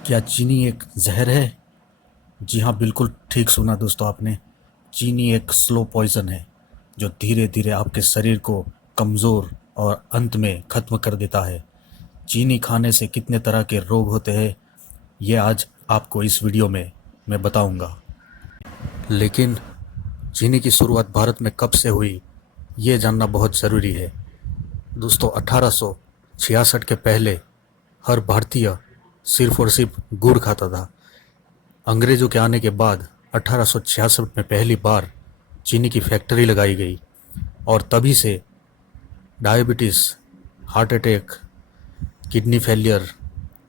क्या चीनी एक जहर है? जी हाँ, बिल्कुल ठीक सुना दोस्तों आपने। चीनी एक स्लो पॉइज़न है जो धीरे धीरे आपके शरीर को कमज़ोर और अंत में ख़त्म कर देता है। चीनी खाने से कितने तरह के रोग होते हैं ये आज आपको इस वीडियो में मैं बताऊंगा। लेकिन चीनी की शुरुआत भारत में कब से हुई ये जानना बहुत ज़रूरी है। दोस्तों 1866 के पहले हर भारतीय सिर्फ और सिर्फ गुड़ खाता था। अंग्रेज़ों के आने के बाद 1866 में पहली बार चीनी की फैक्ट्री लगाई गई और तभी से diabetes, heart attack, kidney failure,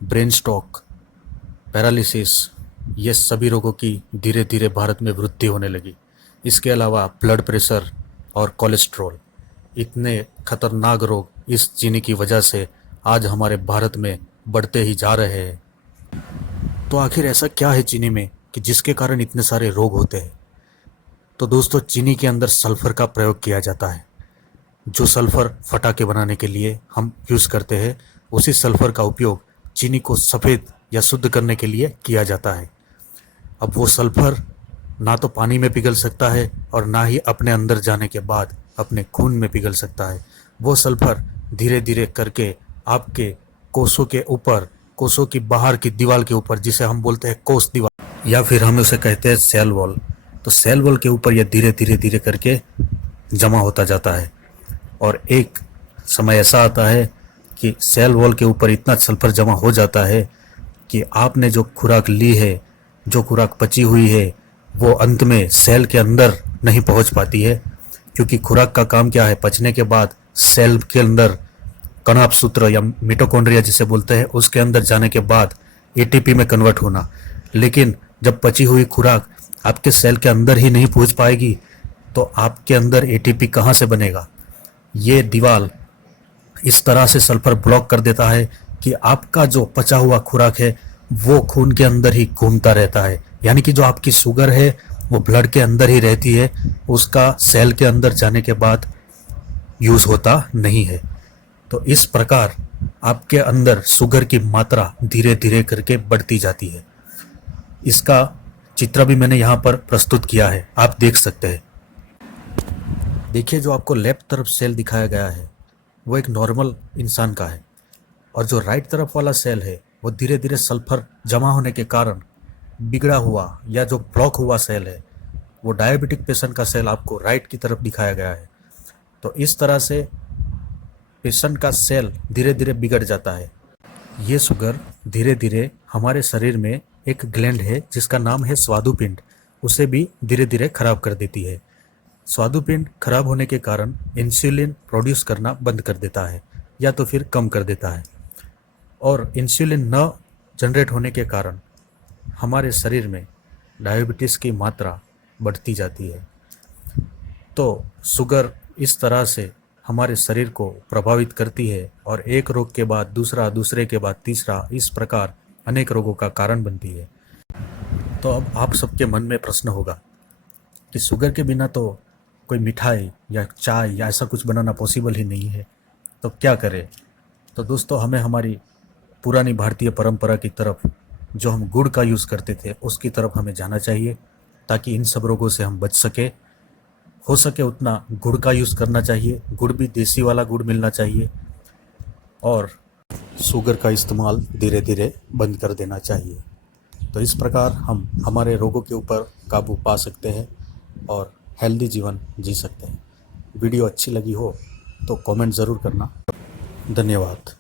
brain stroke, paralysis ये सभी रोगों की धीरे धीरे भारत में वृद्धि होने लगी। इसके अलावा ब्लड प्रेशर और कोलेस्ट्रॉल, इतने खतरनाक रोग इस चीनी की वजह से आज हमारे भारत में बढ़ते ही जा रहे हैं। तो आखिर ऐसा क्या है चीनी में कि जिसके कारण इतने सारे रोग होते हैं? तो दोस्तों चीनी के अंदर सल्फर का प्रयोग किया जाता है। जो सल्फर पटाखे बनाने के लिए हम यूज़ करते हैं, उसी सल्फर का उपयोग चीनी को सफ़ेद या शुद्ध करने के लिए किया जाता है। अब वो सल्फर ना तो पानी में पिघल सकता है और ना ही अपने अंदर जाने के बाद अपने खून में पिघल सकता है। वो सल्फर धीरे धीरे करके आपके कोषों के ऊपर, कोषों की बाहर की दीवार के ऊपर, जिसे हम बोलते हैं कोष दीवार या फिर हम उसे कहते हैं सेल वॉल, तो सेल वॉल के ऊपर यह धीरे धीरे धीरे करके जमा होता जाता है। और एक समय ऐसा आता है कि सेल वॉल के ऊपर इतना सल्फर जमा हो जाता है कि आपने जो खुराक ली है, जो खुराक पची हुई है, वो अंत में सेल के अंदर नहीं पहुंच पाती है। क्योंकि खुराक का काम क्या है, पचने के बाद सेल के अंदर कणाभ सूत्र या मिटोकॉन्ड्रिया जिसे बोलते हैं, उसके अंदर जाने के बाद एटीपी में कन्वर्ट होना। लेकिन जब पची हुई खुराक आपके सेल के अंदर ही नहीं पहुंच पाएगी तो आपके अंदर एटीपी कहाँ से बनेगा? ये दीवार इस तरह से सल्फर ब्लॉक कर देता है कि आपका जो पचा हुआ खुराक है वो खून के अंदर ही घूमता रहता है। यानी कि जो आपकी शुगर है वो ब्लड के अंदर ही रहती है, उसका सेल के अंदर जाने के बाद यूज़ होता नहीं है। तो इस प्रकार आपके अंदर शुगर की मात्रा धीरे धीरे करके बढ़ती जाती है। इसका चित्र भी मैंने यहाँ पर प्रस्तुत किया है, आप देख सकते हैं। देखिए, जो आपको लेफ्ट तरफ सेल दिखाया गया है वो एक नॉर्मल इंसान का है, और जो राइट तरफ वाला सेल है वो धीरे धीरे सल्फर जमा होने के कारण बिगड़ा हुआ या जो ब्लॉक हुआ सेल है, वो डायबिटिक पेशेंट का सेल आपको राइट की तरफ दिखाया गया है। तो इस तरह से पेशेंट का सेल धीरे धीरे बिगड़ जाता है। ये शुगर धीरे धीरे हमारे शरीर में एक ग्लैंड है जिसका नाम है स्वादुपिंड, उसे भी धीरे धीरे खराब कर देती है। स्वादुपिंड खराब होने के कारण इंसुलिन प्रोड्यूस करना बंद कर देता है या तो फिर कम कर देता है, और इंसुलिन न जनरेट होने के कारण हमारे शरीर में डायबिटीज़ की मात्रा बढ़ती जाती है। तो शुगर इस तरह से हमारे शरीर को प्रभावित करती है और एक रोग के बाद दूसरा, दूसरे के बाद तीसरा, इस प्रकार अनेक रोगों का कारण बनती है। तो अब आप सबके मन में प्रश्न होगा कि शुगर के बिना तो कोई मिठाई या चाय या ऐसा कुछ बनाना पॉसिबल ही नहीं है, तो क्या करें? तो दोस्तों हमें हमारी पुरानी भारतीय परंपरा की तरफ, जो हम गुड़ का यूज़ करते थे, उसकी तरफ हमें जाना चाहिए ताकि इन सब रोगों से हम बच सके। हो सके उतना गुड़ का यूज़ करना चाहिए, गुड़ भी देसी वाला गुड़ मिलना चाहिए, और शुगर का इस्तेमाल धीरे धीरे बंद कर देना चाहिए। तो इस प्रकार हम हमारे रोगों के ऊपर काबू पा सकते हैं और हेल्दी जीवन जी सकते हैं। वीडियो अच्छी लगी हो तो कमेंट ज़रूर करना। धन्यवाद।